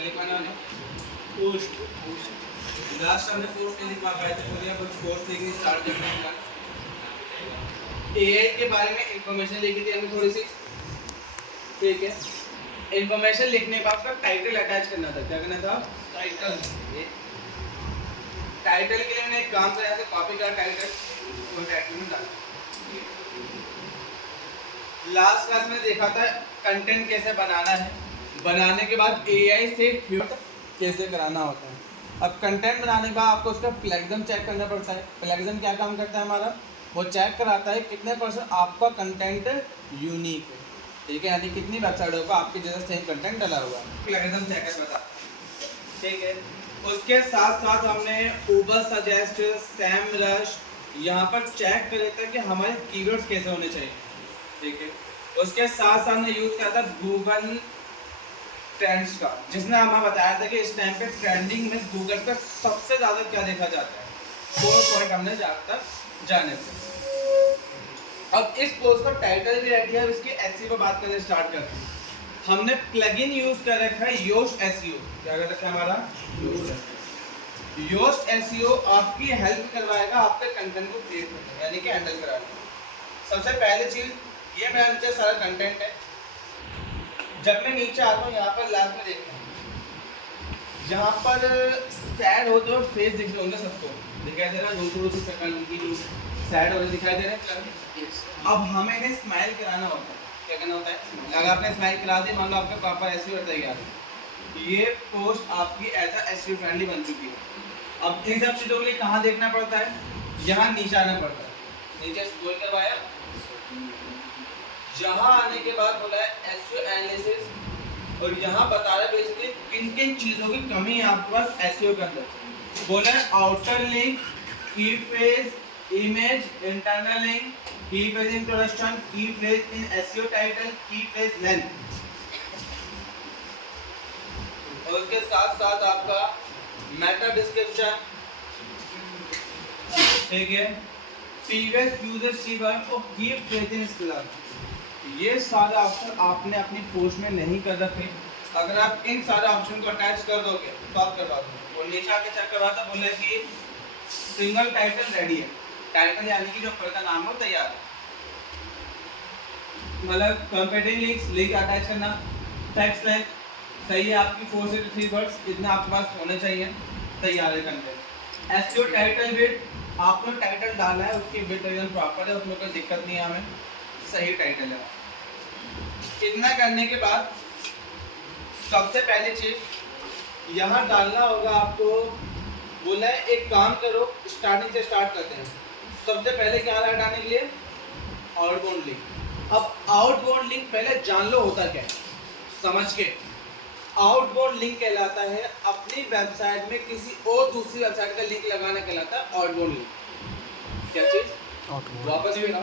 क्या लिखवाने वाले post. Last हमने पोस्ट नहीं लिखवा पाए थे, बोलिए कुछ पोस्ट लिखनी स्टार्ट करने का। एआई के बारे में इंफॉर्मेशन लिखी थी हमने थोड़ी सी, ठीक है। इंफॉर्मेशन लिखने का उसका टाइटल अटैच करना था। क्या करना था? टाइटल। टाइटल के लिए मैंने एक काम किया था, कॉपी का टाइटल वो टाइटल में डाला। लास्ट क्लास में देखा था कंटेंट कैसे बनाना है, बनाने के बाद एआई से कैसे कराना होता है। अब कंटेंट बनाने के बाद आपको उसका प्लेगरिज्म चेक करना पड़ता है। प्लेगरिज्म क्या काम करता है हमारा? वो चेक कराता है कितने % आपका कंटेंट यूनिक है, ठीक है, यानी कितनी वेबसाइटों का आपके जैसा सेम कंटेंट डाला हुआ है। प्लेगरिज्म चेक करता है, ठीक है। उसके साथ साथ हमने उबर सजेस्ट, सैमरश यहाँ पर चेक कर लेता है कि हमारे कीवर्ड्स कैसे होने चाहिए, ठीक है। उसके साथ साथ हमने यूज किया था गूगल ट्रेंड्स का, जिसने हमें बताया था कि इस टाइम पे ट्रेंडिंग में गूगल पे सबसे ज्यादा क्या देखा जाता है। 4 पॉइंट हमने जहाँ तक जाने थे। अब इस पोस्ट का टाइटल भी रेडी है, इसकी एसईओ पर बात करने स्टार्ट करते हैं। हमने प्लगइन यूज कर रखा है योस्ट एसईओ। क्या कर रखा है हमारा? योस्ट एसईओ आपकी हेल्प करवाएगा आपके कंटेंट को क्रिएट करने में, यानी कि हैंडल कराने। सबसे पहली चीज, ये मेरा नीचे सारा कंटेंट है। जब मैं नीचे आता हूँ यहाँ पर लास्ट में देखता हूँ, यहाँ पर सैड होते हुए फेस दिख रहे होंगे सबको, दिखाई दे रहा है? थोड़ी शक्ल उनकी जो सैड हो रही दिखाई दे रहे हैं। अब हमें इन्हें स्माइल कराना होता है। क्या करना होता है? अगर आपने स्माइल करा दी, मान लो आपका प्रॉपर एसईओ रहता है यार, ये पोस्ट आपकी एज अ एसईओ फ्रेंडली बन चुकी है। अब इन सब चीज़ों के लिए कहाँ देखना पड़ता है? यहाँ नीचे आना पड़ता है। नीचे स्क्रॉल करवाया, यहाँ आने के बाद बोला है एसईओ एनालिसिस, और यहाँ बता रहा है बेसिकली किन किन चीज़ों की कमी है आपके पास एसईओ के अंदर। बोला है आउटर लिंक, की फ्रेज, इमेज, इंटरनल लिंक, की फ्रेज इंट्रोडक्शन, की फ्रेज इन एसईओ टाइटल, की फ्रेज लेंथ, और उसके साथ साथ आपका मेटा डिस्क्रिप्शन, ठीक है, प्रीवियस यूजर कीवर्ड और की फ्रेज इन स्लैब। ये सारे ऑप्शन आपने अपनी पोस्ट में नहीं कर रखे। अगर आप इन सारे ऑप्शन को अटैच कर दोगे तो आप करवा दो। और नीचे आके चेक करवा था, बोले कि सिंगल टाइटल रेडी है। टाइटल यानी कि जो ऊपर का नाम हो तैयार है, मतलब कंपेटिंग लिंक्स, लिंक अटैच करना, टेक्स्ट लेंथ सही है आपकी 4 से 3 वर्ड्स इतना आपके पास होने चाहिए, तैयार है कंटेंट। एसईओ टाइटल विड्थ, आपने टाइटल डाला है उसकी विड्थ एकदम प्रॉपर है, उसमें कोई दिक्कत नहीं है, हमें सही टाइटल है। इतना करने के बाद सबसे पहली चीज यहाँ डालना होगा आपको। बोला है एक काम करो, स्टार्टिंग से स्टार्ट करते हैं। सबसे पहले क्या हटाने के लिए? Outbound link. अब आउटबाउंड लिंक पहले जान लो होता क्या है, समझ के। आउटबाउंड लिंक कहलाता है अपनी वेबसाइट में किसी और दूसरी वेबसाइट का लिंक लगाना कहलाता है आउटबाउंड लिंक। क्या चीज? वापस भी ना,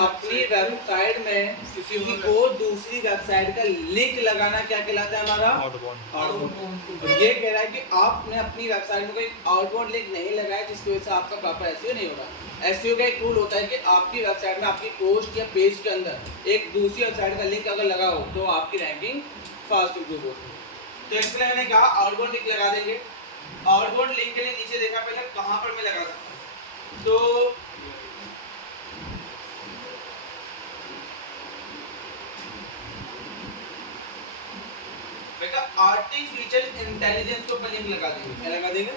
अपनी वेबसाइट में किसी और दूसरी वेबसाइट का लिंक लगाना क्या कहलाता है हमारा? आउटबाउंड। ये कह रहा है कि आपने अपनी वेबसाइट में कोई आउटबाउंड लिंक नहीं लगाया जिसकी वजह से आपका प्रॉपर एसईओ नहीं होगा। एसईओ का एक रूल होता है कि आपकी वेबसाइट में आपकी पोस्ट या पेज के अंदर एक दूसरी वेबसाइट का लिंक अगर लगा हो तो आपकी रैंकिंग फास्ट इंप्रूव होती है। तो इसलिए मैंने कहा आउटबाउंड लिंक लगा देंगे। आउटबाउंड लिंक के लिए नीचे देखा पहले कहाँ पर मैं लगा सकता हूँ, तो बेटा आर्टिफिशियल इंटेलिजेंस के ऊपर लिंक लगा देंगे। क्या लगा देंगे?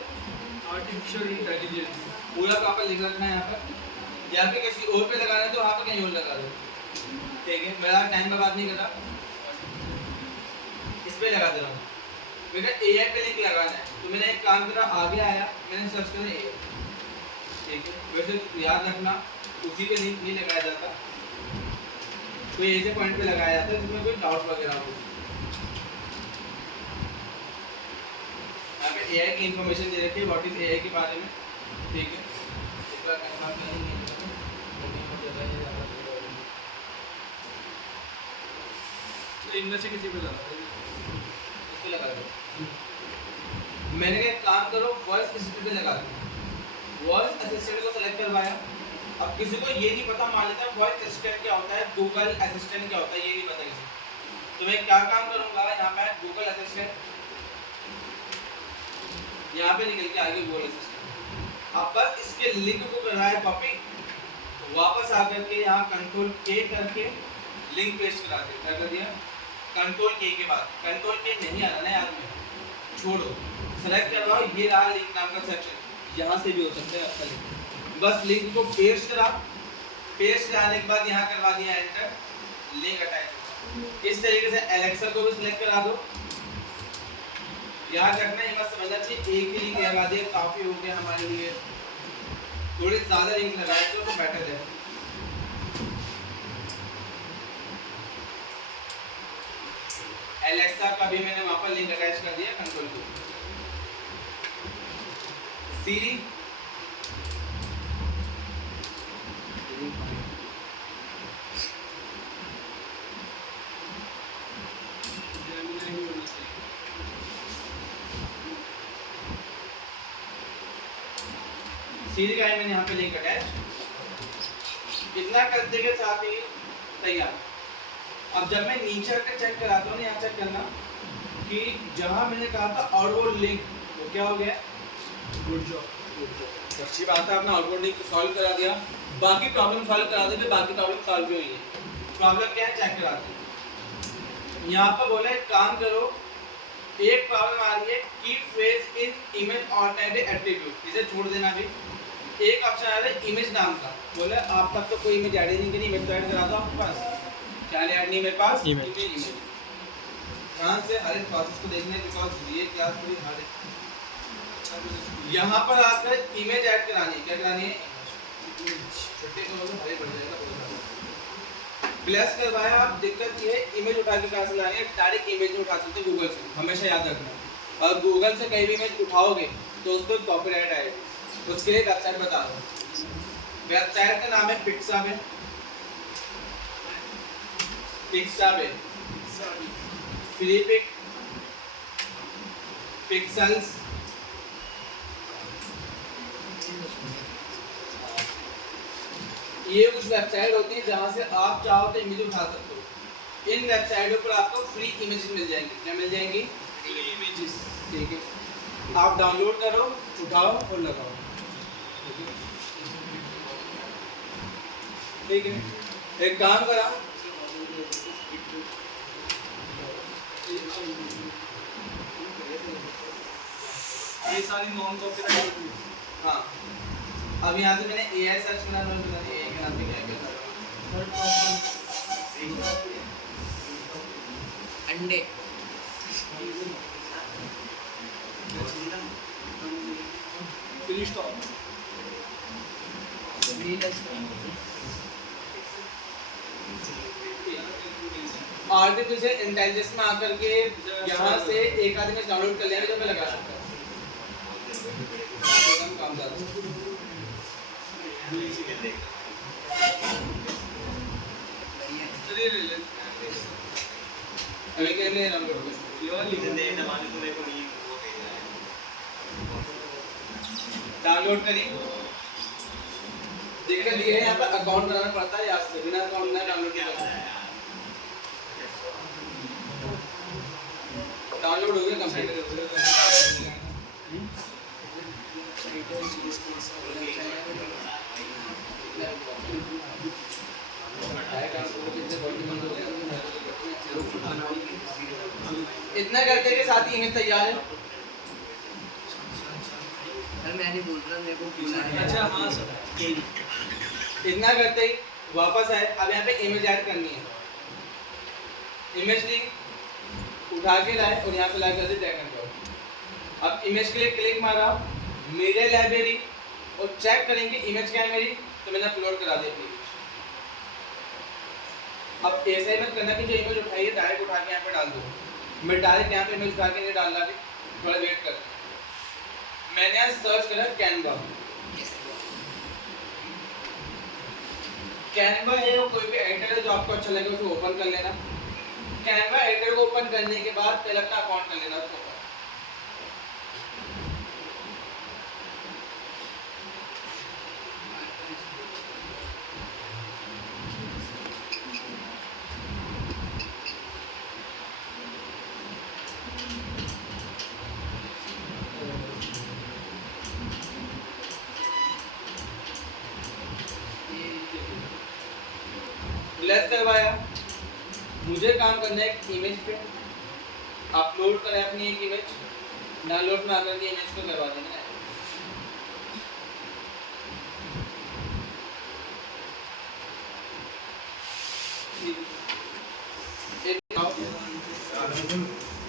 आर्टिफिशियल इंटेलिजेंस पूरा प्रॉपर लिख रखना है यहाँ पर। या फिर किसी और पे लगाना है तो वहाँ पर कहीं और लगा दो, ठीक है। मेरा टाइम बर्बाद नहीं करता, इस पे लगा दे रहा हूँ। बेटा एआई पे लिंक लगाना है तो मैंने एक काम करा, आगे आया मैंने सर्च करा एआई, ठीक है। वैसे याद रखना उसी पे लिंक नहीं लगाया जाता, कोई ऐसे पॉइंट पे लगाया जाता है जिसमें कोई डाउट वगैरह हो। यहाँ पे एआई की इंफॉर्मेशन दे रखी है, व्हाट इज एआई के बारे में, ठीक है। इनमें से किसी पे लगा दो। मैंने एक काम करो, वॉइस असिस्टेंट पे लगा दो। वॉइस असिस्टेंट को सेलेक्ट करवाया। अब किसी को ये नहीं पता, मान लेता है वॉइस असिस्टेंट क्या होता है, गूगल असिस्टेंट क्या होता है, ये नहीं पता किसी। तो मैं क्या काम करूँगा, यहाँ पे गूगल असिस्टेंट यहाँ पे निकल के आगे बोल सिस्टम। अब बस इसके लिंक को करना है कॉपी, वापस आकर के यहाँ कंट्रोल के करके लिंक पेस्ट करा दिया। क्या कर दिया? कंट्रोल के बाद कंट्रोल के नहीं आना है यार में, छोड़ो, सेलेक्ट करवाओ, ये रहा लिंक नाम का सेक्शन, यहाँ से भी हो सकता है आपका लिंक। बस लिंक को पेस्ट करा, पेस्ट कराने के बाद यहाँ करवा दिया एंटर, लिंक अटैच। इस तरीके से एलेक्सा को भी सिलेक्ट करा दो। याद रखना, ये मत समझना कि एक ही लिंक लगा दिया काफी हो गया हमारे लिए, थोड़े ज्यादा लिंक लगाए तो बेटर है। एलेक्सा का भी मैंने वहां पर लिंक अटैच कर दिया कंट्रोल को। सीरी सीरी का मैंने यहाँ पे लिंक अटैच। इतना करने के साथ ही तैयार। अब जब मैं नीचे आकर चेक कराता हूँ, यहाँ चेक करना कि जहाँ मैंने कहा था आउटवर्ड लिंक वो क्या हो गया, गुड जॉब। अच्छी बात है, अपना आउटवर्ड लिंक सॉल्व करा दिया, बाकी प्रॉब्लम सॉल्व करा देते, बाकी प्रॉब्लम सॉल्व भी हुई है। प्रॉब्लम क्या है चेक कराते हैं। यहाँ पर बोले काम करो, एक प्रॉब्लम आ रही है keep phrase in image alternative attribute, इसे छोड़ देना भी। एक ऑप्शन आ रहा है इमेज नाम का, बोले आप तक तो कोई इमेज ऐड ही नहीं करी, इमेज तो ऐड करा दो आपके पास, क्या ऐड नहीं मेरे पास इमेज। ध्यान से हर एक प्रोसेस को देखने, बिकॉज़ ये क्लास पूरी हर यहाँ पर आकर इमेज ऐड करानी है। क्या करानी है? छुट्टी को बोलो भाई बढ़ जाएगा। प्लस करवाया, आप दिक्कत ये है इमेज उठा के कहाँ से लानी है, डायरेक्ट इमेज में उठा सकते गूगल से, हमेशा याद रखना। और गूगल से कहीं भी इमेज उठाओगे तो उसको कॉपीराइट आएगा, उसके लिए वेबसाइट बता दो। वेबसाइट का नाम है पिक्साबे, पिक्साबे, फ्लीपिक, पिक्सेल्स, ये कुछ वेबसाइट होती है जहां से आप चाहो तो इमेज उठा सकते हो। इन वेबसाइटों पर आपको फ्री इमेजेस मिल जाएंगी। क्या मिल जाएंगी? Free images. ठीक है, आप डाउनलोड करो, उठाओ और लगाओ। ठीक है, एक काम करा, ये सारी नॉन कॉपीराइट। हाँ, अब यहाँ से मैंने AI सर्च करना नोट बता दिया, AI के नाम पे क्या क्या अंडे, फिनिश टॉप, आर्टिफिशियल इंटेलिजेंस में आकर के यहाँ से एक आदमी डाउनलोड कर लेंगे जो मैं लगा सकता हूँ। काम अभी के लिए डाउनलोड करी, देखने लिए यहाँ पर अकाउंट बनाना पड़ता है, याद से बिना अकाउंट ना डाउनलोड किया। डाउनलोड हो गया, कंप्लीट इतना करते के साथ ही इमेज तैयार है। मैं नहीं बोल रहा, मेरे को पूछना है। अच्छा हाँ सर, इतना करते ही वापस आए। अब यहाँ पे इमेज ऐड करनी है, इमेज ली, उठा के लाए और यहाँ पे ला कर ड्रैग कर दो। अब इमेज के लिए क्लिक मारा, मीडिया लाइब्रेरी, और चेक करेंगे इमेज क्या है मेरी, तो मैंने अपलोड करा दी अपनी। अब ऐसा ही मत करना कि जो इमेज उठाई है डायरेक्ट उठा के यहाँ पे डाल दो। मैं डायरेक्ट यहाँ पे इमेज उठा के नहीं डाल रहा, भी थोड़ा वेट कर। मैंने आज सर्च करा कैनवा। कैनवा है वो कोई भी एडिटर है जो आपको अच्छा लगे उसको ओपन कर लेना। कैनवा एडिटर को ओपन करने के बाद पहले अपना अकाउंट कर लेना उसको। प्लस करवाया, मुझे काम करना है एक इमेज पे, अपलोड करें अपनी एक इमेज, डाउनलोड में आकर के इमेज को करवा देना है।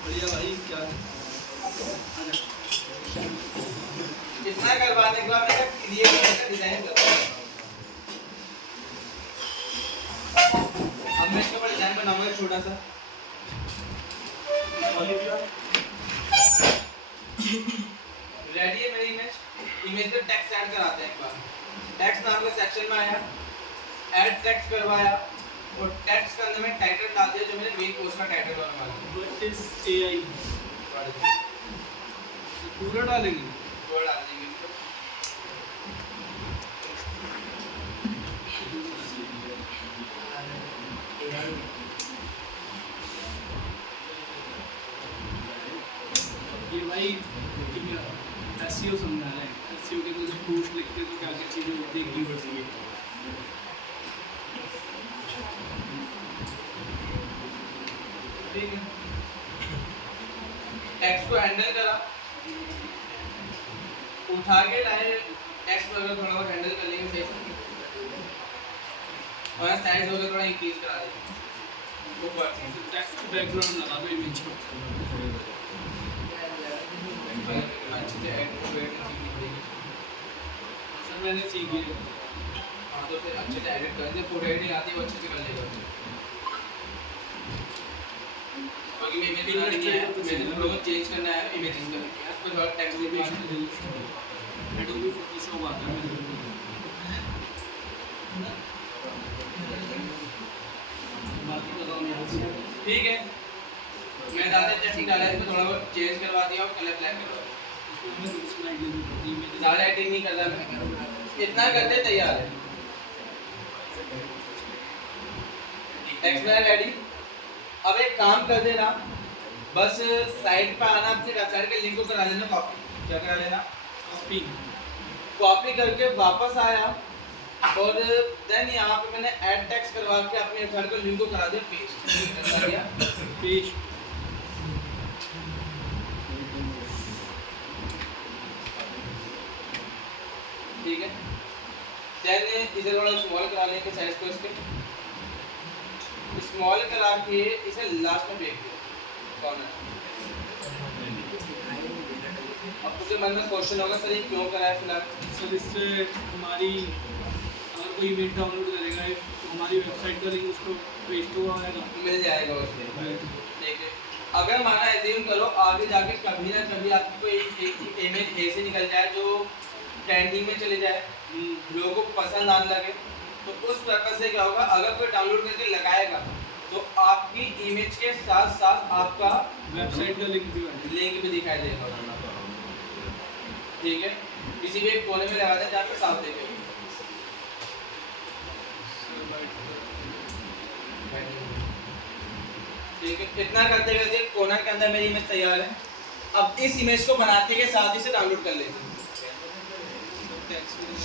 बढ़िया भाई, क्या इतना करवाने के बाद मैं क्रिएट का डिजाइन करता हूं। अब मैं इसके ऊपर डिजाइन बनाऊंगा छोटा सा। रेडी है मेरी इमेज। इमेज पे टेक्स्ट ऐड कराते हैं एक बार। टेक्स्ट नाम का सेक्शन में आया, ऐड टेक्स्ट करवाया और टेक्स्ट के अंदर में टाइटल डाल दिया जो मेरे मेन पोस्ट का टाइटल होने वाला है। What is AI? पूरा डालेंगे? पूरा डाल देंगे। ये भाई एसईओ समझा रहा है। एसईओ के अंदर पोस्ट लिखते हैं तो क्या क्या चीज़ें होती है, कीवर्ड्स की। ठीक है, टेक्स्ट को हैंडल करा, उठा के लाए, टेक्स्ट वगैरह थोड़ा बहुत हैंडल कर लेंगे सही से, और साइज वगैरह थोड़ा इंक्रीज करा देंगे ऊपर से। टेक्स्ट बैकग्राउंड लगा दो इमेज को। अच्छे से ऐड सर मैंने सीखी है। हाँ तो फिर अच्छे से एडिट कर दे, फोटो एडिटिंग आती है वो अच्छे से कर लेगा। क्योंकि मैं इमेज बनानी है, मुझे थोड़ा बहुत चेंज करना है इमेजेस का, उस पर थोड़ा टेक्स्ट भी एडोबी फोटोशॉप आता है मेरे को। बाकी बताओ यहाँ से। ठीक है, मैं ज़्यादा टेक्स्ट डाला है, इसको थोड़ा बहुत चेंज करवा दिया और कलर ब्लैक करवा दिया। ज़्यादा एडिटिंग नहीं करता मैं, इतना करते तैयार है। टेक्स्ट मेरा रेडी। अब एक काम कर देना, बस साइड पे आना, अपने वेबसाइट के लिंक को करा लेना कॉपी। क्या करा लेना? कॉपी करके वापस आया और देन यहाँ पे मैंने ऐड टेक्स्ट करवा के अपने वेबसाइट के लिंक को करा दिया पेस्ट कर दिया। पेस्ट ठीक है, देन इसे थोड़ा स्मॉल करा लेंगे साइज को, इसके स्मॉल करा के इसे लास्ट में फेंक दिया कॉर्नर। अब उसके मन में क्वेश्चन होगा सर ये क्यों करा है फिलहाल? सर इससे हमारी अगर कोई इमेज डाउनलोड करेगा तो हमारी वेबसाइट का लिंक उसको पेस्ट हुआ आएगा, मिल जाएगा उसमें। ठीक है, अगर माना एज्यूम करो आगे जाके कभी ना कभी आपकी कोई एक इमेज ऐसे निकल जाए जो ट्रेंडिंग में चले जाए, लोगों को पसंद आने लगे, तो उस पर्पज से क्या होगा, अगर कोई डाउनलोड करके लगाएगा तो आपकी इमेज के साथ साथ आपका वेबसाइट का लिंक भी दिखाई देगा। ठीक है, किसी भी एक कोने में लगा दें जहाँ पे साफ देखेगा। ठीक है, इतना करते करते कोना के अंदर मेरी इमेज तैयार है। अब इस इमेज को बनाते के साथ ही से डाउनलोड कर लेते हैं।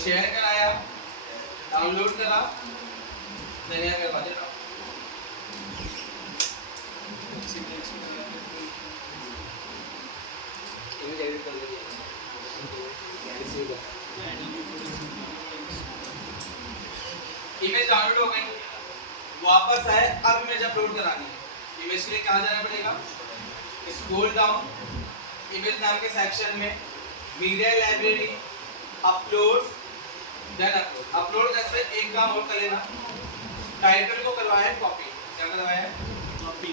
शेयर कराया, डाउनलोड करा, नया करवा देना। इमेज एडिट कर लीजिए। इमेज डाउनलोड हो गई, वापस आए, अब इमेज अपलोड करानी है। इमेज के लिए कहाँ जाना पड़ेगा? स्क्रॉल डाउन, इमेज नाम के सेक्शन में media library, upload, then upload. Upload जैसे एक काम और कर लेना, टाइटल को करवाया कॉपी। क्या करवाया है? कॉपी।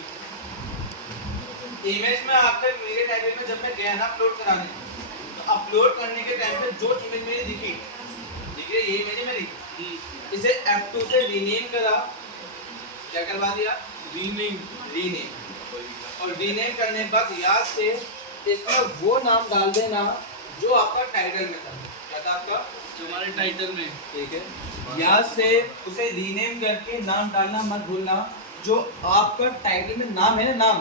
इमेज में आकर मीडिया लाइब्रेरी में जब मैं गया ना अपलोड कराने, तो अपलोड करने के टाइम पे जो इमेज मेरी दिखी, देखिए ये इमेज है मेरी, इसे F2 से रीनेम करा। क्या करवा दिया? रीनेम। और रीनेम करने के बाद याद से इसमें वो नाम डाल देना जो आपका टाइटल में था। क्या था आपका? जो हमारे टाइटल में। ठीक है, याद से उसे रीनेम करके नाम डालना मत भूलना। जो आपका टाइटल में नाम है ना, नाम,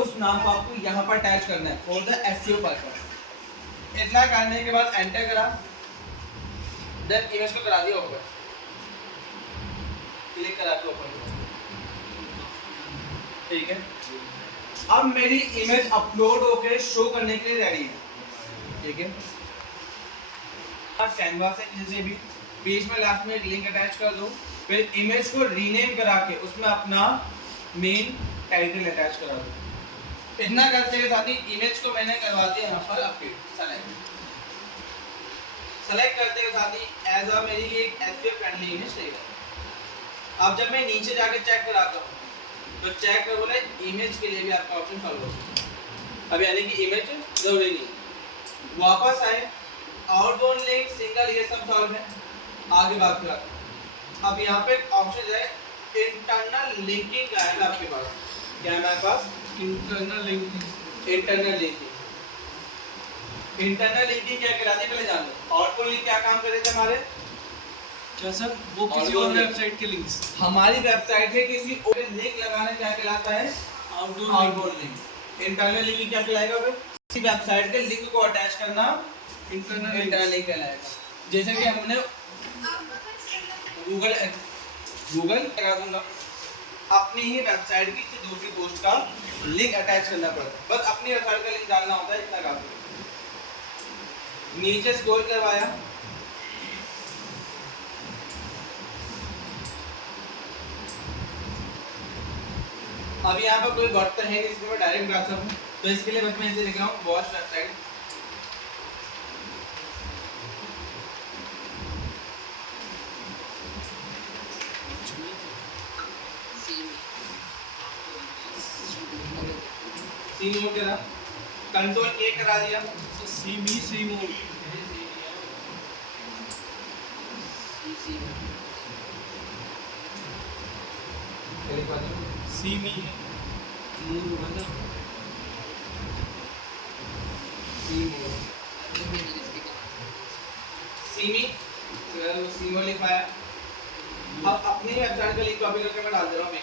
उस नाम को आपको यहाँ पर अटैच करना है फॉर द एसईओ पर्पस। इतना करने के बाद एंटर करा, देन इमेज को करा दिया ऊपर, क्लिक करा के ऊपर। ठीक है, अब मेरी इमेज अपलोड होके शो करने के लिए रेडी है, ठीक है। कैनवास है, जैसे भी पेज में लास्ट में एक लिंक अटैच कर दो, फिर इमेज को रीनेम करा के उसमें अपना मेन टाइटल अटैच करा दो। इतना करते के साथ ही इमेज को मैंने करवा दिया यहाँ पर अपडेट, सेलेक्ट करते के साथ ही एज अ मेरी एक एसईओ फ्रेंडली इमेज रहेगा। अब जब मैं नीचे जाके चेक कराता हूँ तो चेक कर बोले इमेज के लिए भी आपका ऑप्शन सॉल्व हो, अब यानी कि इमेज जरूरी नहीं। वापस आए, आउटबाउंड लिंक सिंगल, ये सब सॉल्व है, आगे बात करते हैं। अब यहाँ पे ऑप्शन है इंटरनल लिंकिंग का है आपके पास, क्या है हमारे पास? Internal linking. Internal linking, internal linking क्या कहलाती है पहले जान लो। आउटबाउंड लिंक क्या काम कर रहे थे हमारे? क्या सर? वो किसी और वेबसाइट के लिंक्स, हमारी वेबसाइट है किसी और लिंक लगाने क्या कहलाता है? Outbound link. इंटरनल लिंक क्या कहलाएगा? किसी वेबसाइट के लिंक को अटैच करना इंटरनल लिंक कहलाएगा। जैसे कि हमने गूगल लगा दूंगा, अपनी ही वेबसाइट की दूसरी पोस्ट का लिंक अटैच करना पड़ता है, बस अपनी वेबसाइट का लिंक डालना होता है, इतना काफी। नीचे स्क्रॉल करवाया, अब यहाँ पर कोई वर्ड तो है नहीं इसमें मैं डायरेक्ट डाल सकूँ, तो इसके लिए बस मैं ऐसे लिख रहा हूँ वॉच वेबसाइट। सी मोड करा, कंट्रोल के करा दिया, सी मोड, सीमी सीमो लिखाया। अब अपनी वेबसाइट का लिंक कॉपी करके मैं डाल दे रहा हूँ।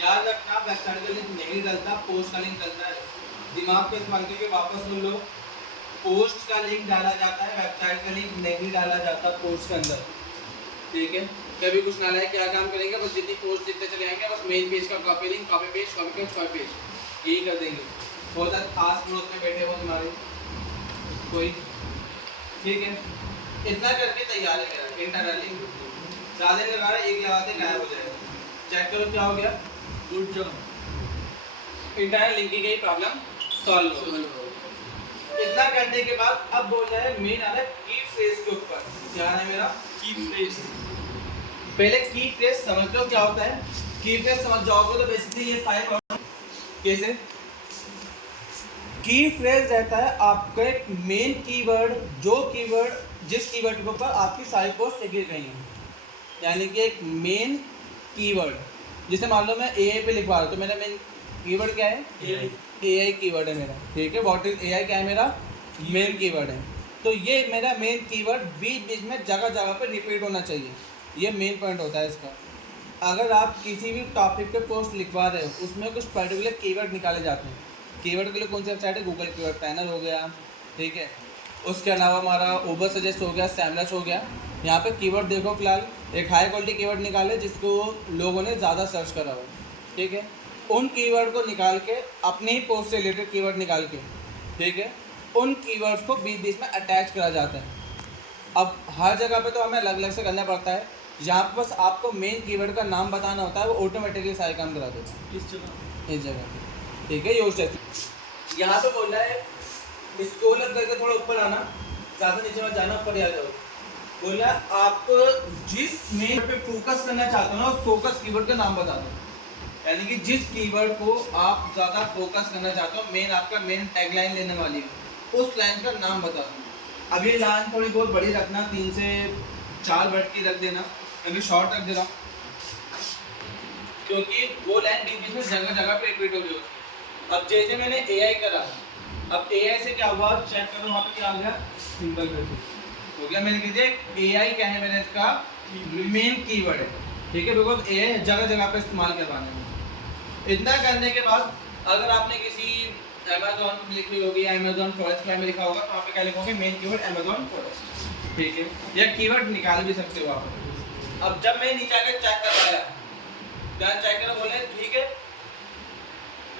याद रखना वेबसाइट का लिंक नहीं डलता, पोस्ट का लिंक डलता है। दिमाग पे इस्तेमाल करके वापस सुन लो, पोस्ट का लिंक डाला जाता है, वेबसाइट का लिंक नहीं डाला जाता पोस्ट के अंदर, ठीक है। कभी कुछ ना लाए क्या काम करेंगे, बस जितनी पोस्ट लिखते चले जाएंगे, बस मेन पेज का कॉपी लिंक, कॉपी पेज, यही कर देंगे। बहुत ज़्यादा खास ग्रुप में बैठे हो तुम्हारे कोई, ठीक है। इतना करके तैयार है मेरा इंटरनल लिंक। ज़्यादा लगा रहा है, एक लगाते गायब हो जाएगा। चेक करो क्या हो गया, गुड जॉब, इंटरनल लिंकिंग की प्रॉब्लम सॉल्व हो गई। इतना करने के बाद अब बोल रहा है मेन आ रहा है की फ्रेज के ऊपर। क्या है मेरा? की फ्रेज। पहले की फ्रेज समझ लो क्या होता है। की फ्रेज समझ जाओगे तो बेसिकली ये 5 कैसे की फ्रेज रहता है आपका एक मेन कीवर्ड, जो कीवर्ड जिस कीवर्ड के ऊपर आपकी सारी पोस्ट लिखी गई है, यानी कि एक मेन कीवर्ड। जैसे मान लो मैं एआई पे लिखवा रहा हूँ तो मेरा मेन कीवर्ड क्या है? एआई कीवर्ड है मेरा, ठीक है। व्हाट इज एआई, क्या है मेरा मेन कीवर्ड है। तो ये मेरा मेन कीवर्ड बीच बीच में जगह जगह पे रिपीट होना चाहिए, ये मेन पॉइंट होता है इसका। अगर आप किसी भी टॉपिक पे पोस्ट लिखवा रहे हो उसमें कुछ पर्टिकुलर कीवर्ड निकाले जाते हैं। कीवर्ड के लिए कौन सी वेबसाइट है? गूगल कीवर्ड पैनल हो गया, ठीक है। उसके अलावा हमारा ओवर सजेस्ट हो गया, सैमलस हो गया। यहाँ पे कीवर्ड देखो, फिलहाल एक हाई क्वालिटी कीवर्ड निकाले जिसको लोगों ने ज़्यादा सर्च करा हो, ठीक है। उन कीवर्ड को निकाल के अपनी ही पोस्ट से रिलेटेड कीवर्ड निकाल के, ठीक है, उन कीवर्ड्स को बीच बीच में अटैच करा जाता है। अब हर जगह पे तो हमें अलग अलग से करना पड़ता है, जहाँ पर बस आपको मेन कीवर्ड का नाम बताना होता है, वो ऑटोमेटिकली सारे काम करा देता है इस जगह, ठीक है। यूज टेस्ट यहाँ पे बोल रहा है स्क्रॉल करके थोड़ा ऊपर आना, ज़्यादा नीचे मत जाना, ऊपर आ जाओ। बोल रहा है आप जिस मेन पे फोकस करना चाहते हो ना, उस फोकस कीवर्ड का नाम बता दो। यानी कि जिस कीवर्ड को आप ज़्यादा फोकस करना चाहते हो, मेन आपका मेन टैगलाइन लेने वाली है, उस लाइन का नाम बता दो। अब ये लाइन थोड़ी बहुत बड़ी रखना, 3 से 4 वर्ड की रख देना, अभी शॉर्ट रख दे रहा हूँ क्योंकि वो लाइन बीच बीच में जगह जगह पे रिपीट हो रही होती है। अब जैसे मैंने एआई करा, अब एआई से क्या हुआ चेक करो, वहाँ पे क्या आ गया? सिंपल कर हो गया। मैंने कह दिया एआई क्या है, मैंने इसका मेन कीवर्ड है, ठीक है, बिकॉज एआई जगह जगह पे इस्तेमाल करवाने में। इतना करने के बाद अगर आपने किसी अमेजोन में लिखी होगी, अमेजोन फॉरेस्ट में लिखा होगा, तो वहाँ पे क्या लिखोगे? मेन कीवर्ड अमेजोन फॉरेस्ट, ठीक है। या कीवर्ड निकाल भी सकते हो आप। अब जब मैं नीचे आकर चेक करवाया, क्या चेक करो, बोले ठीक है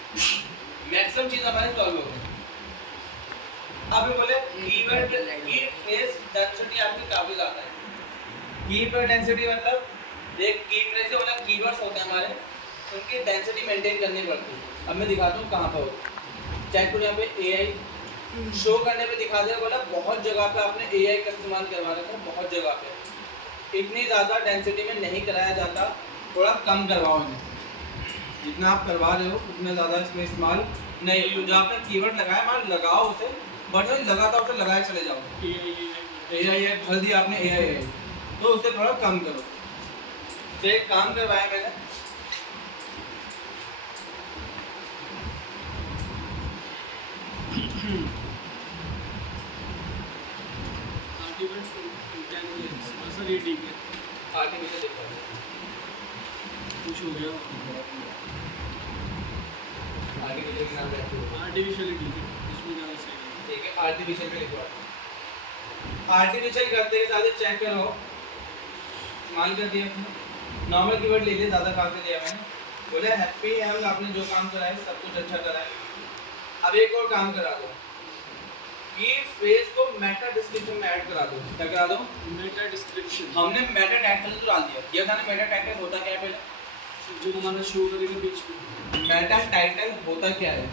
मैक्सिमम चीज हमारे सॉल्व हो गई। अब ये बोले कीवर्ड की फ्रेज डेंसिटी आपकी काफी ज्यादा है। कीवर्ड डेंसिटी मतलब एक की फ्रेज जो मतलब कीवर्ड्स होते हैं हमारे, उनकी डेंसिटी मेंटेन करनी पड़ती है। अब मैं दिखाता हूँ कहाँ पर होता। चेक करो यहाँ पे AI शो करने पे दिखा देगा, बोला बहुत जगह पे आपने AI का इस्तेमाल करवा रखा है, बहुत जगह पे। इतनी ज़्यादा डेंसिटी में नहीं कराया जाता, थोड़ा कम करवाओ इन्हें। जितना आप करवा रहे हो उतना ज़्यादा इसमें इस्तेमाल नहीं हो। जो आपने कीवर्ड लगाया मान लगाओ उसे, बट लगाता उसे लगाए चले जाओ। AI भर दिया आपने AI, तो उसे थोड़ा कम करो। तो एक काम करवाया मैंने, सर ये ठीक है, आर्टिफिशियल कुछ हो गया के नाम रहती है। आर्टिफिशियल ठीक है, इसमें ज़्यादा सही है। ठीक है, आर्टिफिशियल पे लिखवा। आर्टिफिशियल करते के साथ चेक करो, इस्तेमाल कर दिया आपने। नॉर्मल कीवर्ड ले लिया, ज़्यादा काम लिया मैंने। बोले हैप्पी है, आपने जो काम करा है सब कुछ अच्छा करा है। अब एक और काम करा दो कि फ्रेज को मेटा डिस्क्रिप्शन में ऐड करा दो। क्या करा दो? Meta description. हमने मेटा टाइटल तो डाल दिया। ये था ना मेटा टाइटल होता क्या है पहले? जो हमारा शो करेगा बीच में। मेटा टाइटल होता क्या है?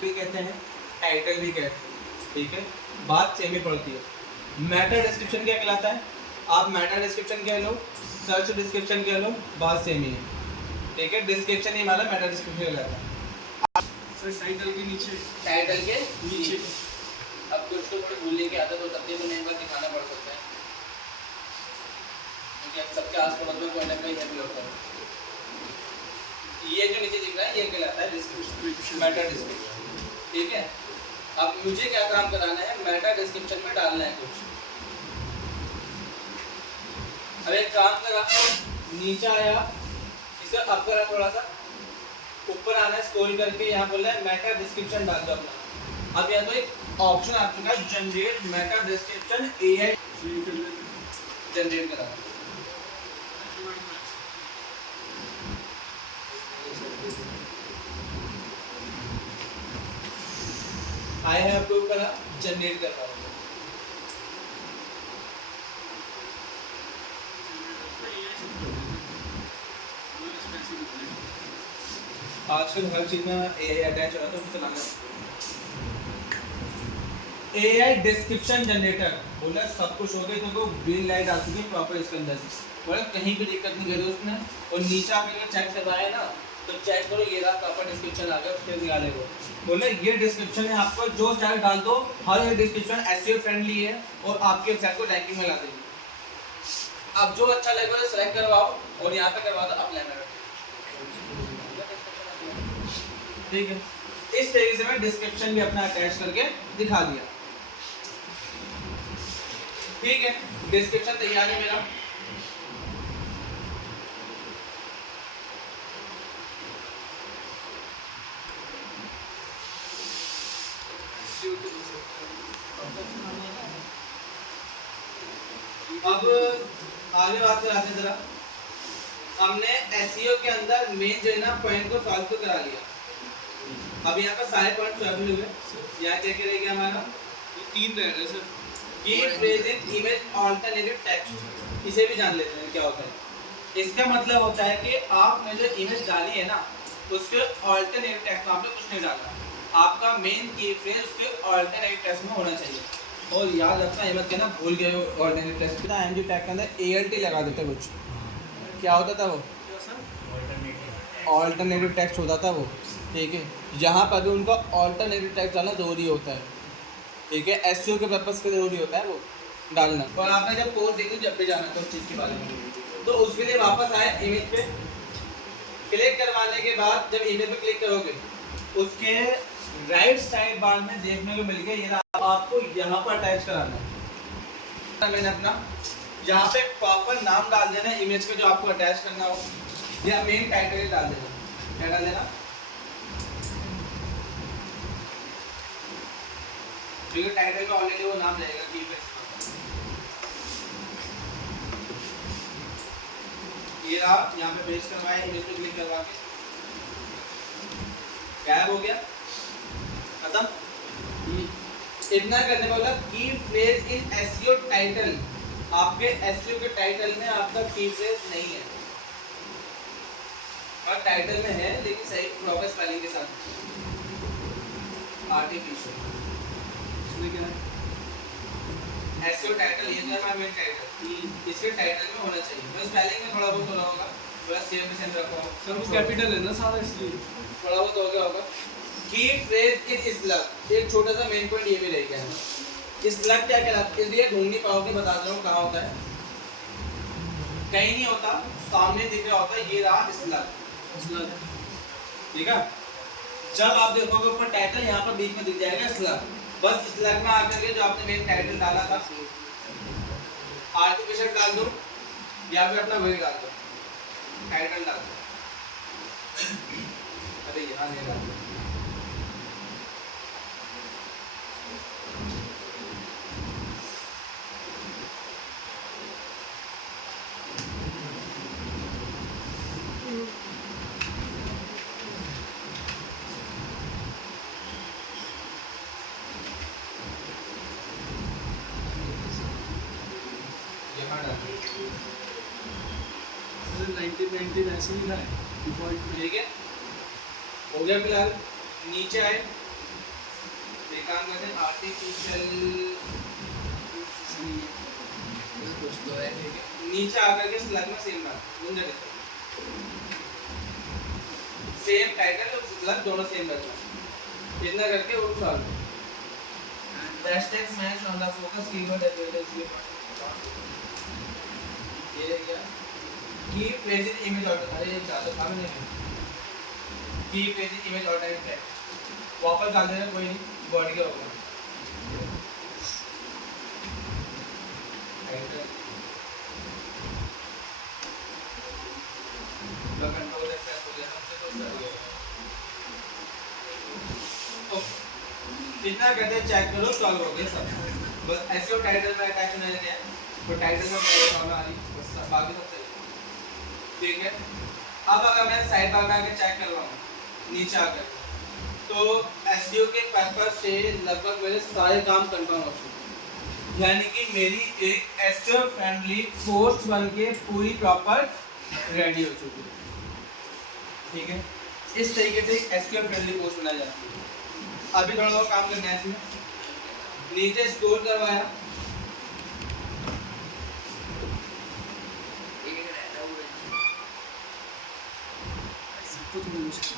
भी कहते हैं, टाइटल भी कहते हैं। ठीक है, बात सेम ही पड़ती है। मेटा डिस्क्रिप्शन क्या कहलाता है? आप मेटा डिस्क्रिप्शन कह लो, सर्च डिस्क्रिप्शन कह लो, बात सेम ही है। ठीक है, डिस्क्रिप्शन ही हमारा मेटा डिस्क्रिप्शन कहलाता है। सर टाइटल के नीचे, टाइटल के नीचे। अब कुछ तो थोड़ी भूलने की आदत हो सकती है, तो नई बात दिखाना पड़ सकता है, क्योंकि अब सबके आस पड़ोस में कोई ना कोई है भी होता है। ये जो नीचे दिख रहा है ये कहलाता है डिस्क्रिप्शन, मेटा डिस्क्रिप्शन। ठीक है, अब मुझे क्या काम कराना है, मेटा डिस्क्रिप्शन में डालना है कुछ। अब एक काम करा, नीचे आया, इसे अप करा थोड़ा सा, ऊपर आना है स्क्रॉल करके, यहाँ बोला है मेटा डिस्क्रिप्शन डाल दो अपना। अब यहाँ तो एक ऑप्शन आ चुका है, generate Meta description AI generate करा। आई हैव अप्रूव करा, जनरेट कर रहा हूँ। आजकल हर चीज में AI अटैच हो रहा है, तो उसे चलाना। AI डिस्क्रिप्शन जनरेटर बोला सब कुछ हो गया, तो ग्रीन लाइट आ चुकी है प्रॉपर इसके अंदर। बोला कहीं भी दिक्कत नहीं करी उसने, और नीचे आके चेक करवाया ना, तो चेक करो ये रहा प्रॉपर डिस्क्रिप्शन आ गया उसके निकाले को। बोले ये डिस्क्रिप्शन है, आपको जो चाहे डाल दो, हर एक डिस्क्रिप्शन SEO फ्रेंडली है और आपके वेबसाइट को रैंकिंग में ला देगी। अब जो अच्छा लगे उसे सेलेक्ट करवाओ और यहाँ पे करवा दो अप्लाई में। ठीक है, इस तरीके से मैं डिस्क्रिप्शन भी अपना अटैच करके दिखा दिया। ठीक है, डिस्क्रिप्शन तैयार है मेरा। अब आगे बात कराते जरा। हमने SEO के अंदर मेन जो है ना पॉइंट को सॉल्व तो करा लिया। अब यहाँ पर सारे पॉइंट सॉल्व हुए। यहाँ क्या रह गया हमारा? तीन रह गए सर। की phrase in image alternative text, इसे भी जान लेते हैं क्या होता है। इसका मतलब होता है कि आपने जो इमेज डाली है ना, उसके अल्टरनेटिव टेक्स्ट में आपने कुछ नहीं डाला, आपका मेन की फ्रेज उसके अल्टरनेटिव टेक्स्ट में होना चाहिए। और याद रखना, ये मत कहना भूल गए हो अल्टरनेटिव टेक्स्ट ना, एमजी टैग के अंदर ALT लगा देते कुछ। क्या होता था वो? अल्टरनेटिव टेक्स्ट होता था वो। ठीक है, यहाँ पर भी उनका अल्टरनेटिव टेक्स्ट डालना जरूरी होता है। ठीक है, SEO के पर्पस पे जरूरी होता है वो डालना। और आपने जब कोर्स देखी जब भी जाना था उस चीज़ के बारे में, तो उसके लिए वापस आए इमेज पे, क्लिक करवाने के बाद जब इमेज पे क्लिक करोगे, उसके राइट साइड बार में देखने को मिल गया ये आपको यहाँ पर अटैच कराना है। मैंने अपना यहाँ पे प्रॉपर नाम डाल देना इमेज पे जो आपको अटैच करना हो, या मेन टाइटल डाल देना। क्या डाल देना? क्योंकि टाइटल में ऑलरेडी वो नाम रहेगा की फ्रेज। ये आप यहाँ पे पेस्ट करवाए, इमेज पे क्लिक करवा के गायब हो गया, खत्म। इतना करने वाला की फ्रेज इन एसईओ टाइटल, आपके एसईओ के टाइटल में आपका की फ्रेज नहीं है, और टाइटल में है लेकिन सही प्रॉपर स्पेलिंग के साथ, आर्टिफिशियल। इसमें क्या है? एसईओ टाइटल, ये जो है हमारा मेन टाइटल, इसके टाइटल में होना चाहिए। तो स्पेलिंग में थोड़ा बहुत हो रहा होगा, थोड़ा सेम सेम रखा होगा। सर वो कैपिटल है ना सारा, इसलिए थोड़ा बहुत हो गया होगा। की फ्रेज इन स्लग, एक छोटा सा मेन पॉइंट ये भी रह गया है। स्लग क्या कहलाता है, इसलिए ढूंढ नहीं पाओगे, बता दे रहा हूँ कहाँ होता है, कहीं नहीं होता, सामने दिख रहा होता है, ये रहा स्लग, ठीक है। जब आप देखोगे ऊपर टाइटल, यहाँ पर बीच में दिख जाएगा स्लग, बस स्लग में आकर के जो आपने मेन टाइटल डाला था, आर्टिफिशियल डाल दो या फिर अपना वही डाल दो, टाइटल डाल दो। अरे यहाँ नहीं डाल दो, यहाँ डाल दो, 1990 ऐसे ही है डिफॉल्ट में। ठीक है, हो गया। फिलहाल नीचे आए, एक काम करते हैं, आर्टिफिशियल कुछ तो है, ठीक है। नीचे आकर के स्लग में सेम डाल, सेम टाइटल और स्लग दोनों सेम रखना, इतना करके वो solve. hashtag match on the focus keyword as well as ये क्या की फ्रेज इन इमेज ऑर्डर, अरे ये ज्यादा था मैंने, की phrase in image order tag वापस डाल देना, कोई नहीं, बॉडी के होगा कंट्रोल प्रेस हो गया, हमसे तो हो गया। ओके, इतना कहते हैं, चेक करो, सॉल्व हो गया सब। बस एसईओ टाइटल में अटैच होने देते हैं, तो टाइटल में प्रॉब्लम आ रही, बस बाकी सब सही, ठीक है। अब अगर मैं साइड बार में आकर चेक कर रहा हूँ नीचे आकर, तो एसईओ के पर्पस से लगभग मेरे सारे काम कंफर्म हो चुके, यानी कि मेरी एक एसईओ फ्रेंडली पोस्ट बन के पूरी प्रॉपर रेडी हो चुकी है, ठीक है। इस तरीके से एक एसईओ फ्रेंडली पोस्ट बनाई जाती है। अभी थोड़ा और काम करना है इसमें, नीचे स्क्रॉल करवाया, कुछ भी मुश्किल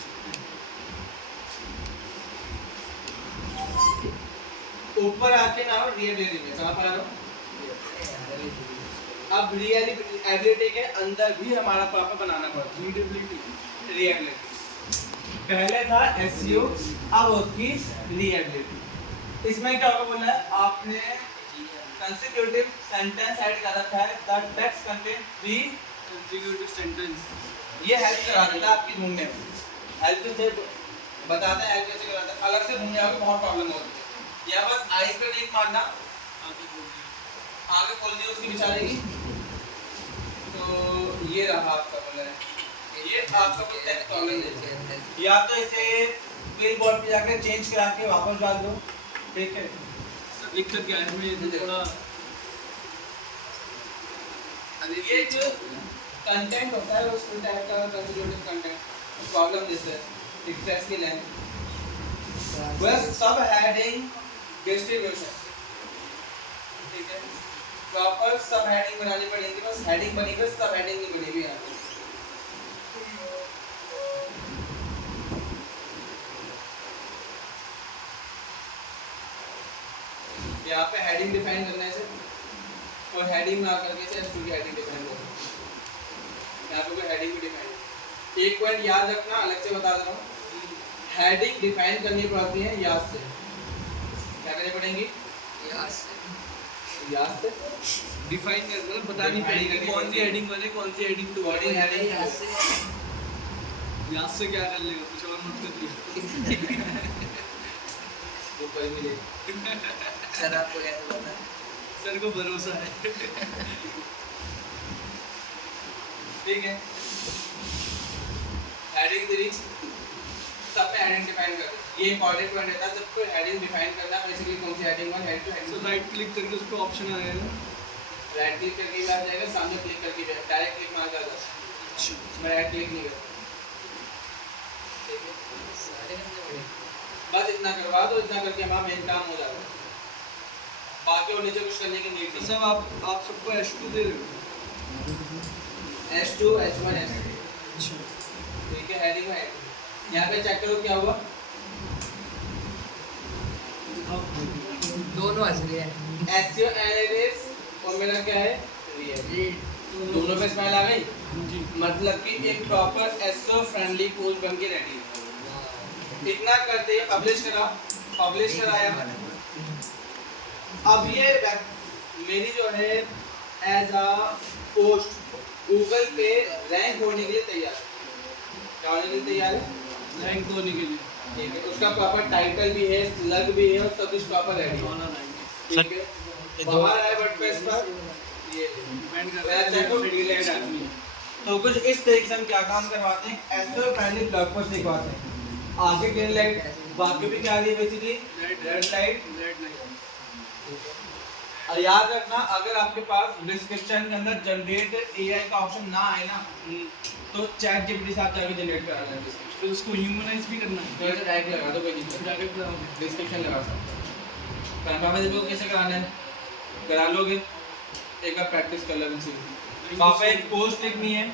ऊपर आके ना रियलिटी में कहाँ पर आ रहा हूँ, अब रियलिटी के अंदर भी हमारा प्रॉपर बनाना पड़ता है रियलिटी। पहले था एसईओ, अब उसकी रियलिटी। इसमें क्या होगा बोला है आपने, कंसेक्यूटिव सेंटेंस ऐड कर रखा है, the text contain three consecutive sentence, ये हेल्प करा देता है आपकी ढूंढने में, हेल्प से बताता है, हेल्प कैसे कराता है, अलग से ढूंढने में बहुत प्रॉब्लम होती है। यहाँ बस आइस पे टिक मारना, आगे खोल दी उसकी बेचारे की, तो ये रहा आपका बोला है, ये आपका कोई टेक्स्ट प्रॉब्लम देता है, या तो इसे क्लिप बोर्ड पे जाकर चेंज करा के वापस डाल दो, ठीक है। दिक्कत क्या है इसमें थोड़ा, ये जो कंटेंट होता है उस टाइप का कंसेक्यूटिव कंटेंट प्रॉब्लम देता है, टेक्स्ट की लाइन बस सब हेडिंग डिस्ट्रीब्यूशन, ठीक है। प्रॉपर सब हेडिंग बनानी पड़ेगी, बस हेडिंग बनी, बस सब हेडिंग नहीं बनेगी। यहाँ पे हेडिंग डिफाइन करना है सिर्फ, और हेडिंग ना करके से एस2 की हेडिंग डिफाइन करना है। यहाँ पे कोई हेडिंग भी डिफाइन, एक पॉइंट याद रखना, अलग से बता रहा हूँ, हेडिंग डिफाइन करनी पड़ती है याद से। क्या करनी पड़ेंगी? याद से। याद से डिफाइन कर, मतलब बतानी पड़ेगी कौन सी हेडिंग बने, कौन सी हेडिंग टू बॉडी हेडिंग याद से। याद से क्या कर लेगा, कुछ और मत करिए। ऊपर ही मिले सर आपको कैसे पता? सर को भरोसा है। ठीक है, हेडिंग सीरीज सब में हेडिंग डिफाइन कर दो। ये इंपॉर्टेंट पॉइंट रहता है, सबको हेडिंग डिफाइन करना, बेसिकली कौन सी हेडिंग 1 हेड 2 हेड तो राइट क्लिक करके उस पर ऑप्शन आएगा। राइट क्लिक करके भी आ जाएगा, सामने क्लिक करके भी डायरेक्ट क्लिक मार के आ जाएगा। मैं राइट क्लिक नहीं करता, ठीक है? सारे करने पड़ेंगे। बस इतना करवा दो, इतना करके हमारा मेन काम हो जाएगा, बाकी और नीचे कुछ करने की नीड तो नहीं। सब आप सबको H2 दे रहे हो। H2 H1 H2, अच्छा, ठीक है? हेडिंग में यहाँ पे चेक करो क्या हुआ, दोनों असली है। SEO एनालिटिक्स और मेरा क्या है रियल, दोनों पे स्माइल आ गई। जी। मतलब कि एक प्रॉपर SEO फ्रेंडली टूल बन के रेडी है। इतना करते ही पब्लिश कराया। अब ये मेरी जो है एज अ पोस्ट गूगल पे रैंक होने के लिए तैयार है। क्या होने के लिए तैयार है? रैंक होने के लिए ठीक है, उसका प्रॉपर टाइटल भी है, स्लग भी है और सब कुछ प्रॉपर रेडी है, ऑनर आएंगे। ठीक है? बाहर आए वर्डप्रेस पर ये डिपेंड मेरा करता चेक आउट है डिलीट आदमी। तो कुछ इस तरीके से हम क्या काम करवाते हैं, SEO फ्रेंडली ब्लॉग पोस्ट लिखवाते हैं। आगे ग्रीन लाइट, बाकी भी क्या है basically red light. Red light. और याद रखना, अगर आपके पास डिस्क्रिप्शन के अंदर जनरेट AI का ऑप्शन ना आए ना, तो चैट जीपीटी से आप जाके जनरेट करा लेना डिस्क्रिप्शन। फिर उसको ह्यूमनाइज भी करना है। तो ऐसे डायरेक्ट लगा दो, कोई दिक्कत नहीं, डायरेक्ट बनाओगे। डिस्क्रिप्शन लगा सकते हो। कंफर्म है, देखो कैसे कराना है, करा लोगे, एक बार प्रैक्टिस कर लो। वहाँ पे एक पोस्ट लिखनी है,